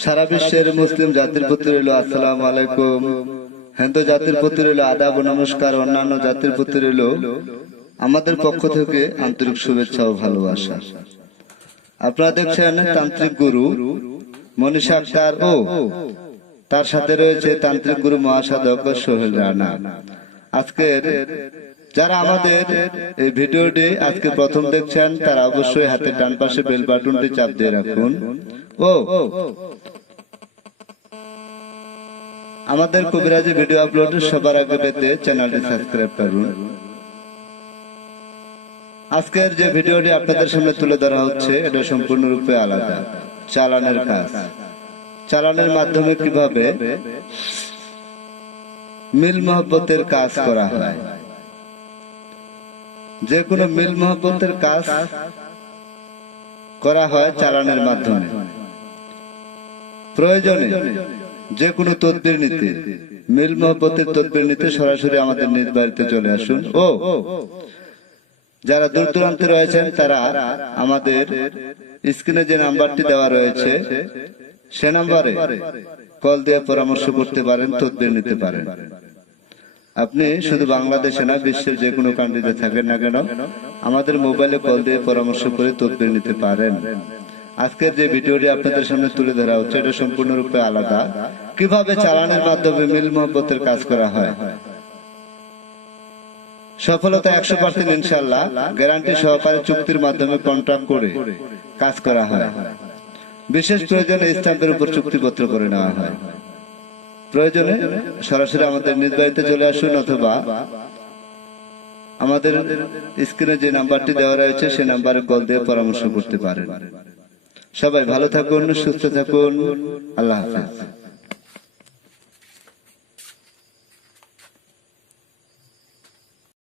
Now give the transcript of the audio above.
সারা বিশ্বের মুসলিম জাতির প্রতি রইল আসসালামু আলাইকুম। হিন্দু জাতির প্রতি রইল আদাব ও নমস্কার। অন্যান্য জাতির প্রতি রইল আমাদের পক্ষ থেকে আন্তরিক শুভেচ্ছা ও ভালোবাসা। আপনারা দেখছেন তান্ত্রিক গুরু মনীষা আক্তার ও তার সাথে রয়েছে তান্ত্রিক গুরু মহাসাধক সোহেল রানা। আজকের যারা আমাদের এই ভিডিওটি আজকে প্রথম দেখছেন তারা অবশ্যই হাতের ডান পাশে বেল বাটনটি চাপ দিয়ে রাখুন ও আমাদের কবিরাজি ভিডিও আপলোড সবার আগে পেতে চ্যানেলটি সাবস্ক্রাইব করুন। আজকের যে ভিডিওটি আপনাদের সামনে তুলে ধরা হচ্ছে এটা সম্পূর্ণরূপে আলাদা। চালানের কাজ, চালানের মাধ্যমে কিভাবে মিল মহব্বতের কাজ করা হয়। যে কোনো মিল মহব্বতের কাজ করা হয় চালানের মাধ্যমে। প্রয়োজনে যে কোনো তদবির নিতে, মিল মহব্বতের তদবির নিতে সরাসরি আমাদের নিজ বাড়িতে চলে আসুন ও যারা দূর দূরান্তে রয়েছেন তারা আমাদের স্ক্রিনে যে নাম্বারটি দেওয়া রয়েছে সে নাম্বারে কল দিয়ে পরামর্শ করতে পারেন, তদবির নিতে পারেন। আপনি শুধু বাংলাদেশে না, বিশ্বের যে কোনো কান্ট্রিতে থাকেন না কেন আমাদের মোবাইলে কল দিয়ে পরামর্শ করে তদবির নিতে পারেন। আজকের যে ভিডিওটি আপনাদের সামনে তুলে ধরা হচ্ছে এটা সম্পূর্ণরূপে আলাদা। কিভাবে চালানের মাধ্যমে মিল মহব্বতের কাজ করা হয়, সফলতা 100% ইনশাআল্লাহ, গ্যারান্টি সহকারে চুক্তির মাধ্যমে কন্ট্রাক্ট করে কাজ করা হয়। বিশেষ প্রয়োজনে স্ট্যাম্পের উপর চুক্তিপত্র করে নেওয়া হয়। প্রয়োজনে সরাসরি আমাদের নিজ বাড়িতে চলে আসুন অথবা আমাদের স্ক্রিনে যে নাম্বারটি দেওয়া রয়েছে সেই নাম্বারে কল দিয়ে পরামর্শ করতে পারেন। সবাই ভালো থাকুন, সুস্থ থাকুন। আল্লাহ হাফেজ।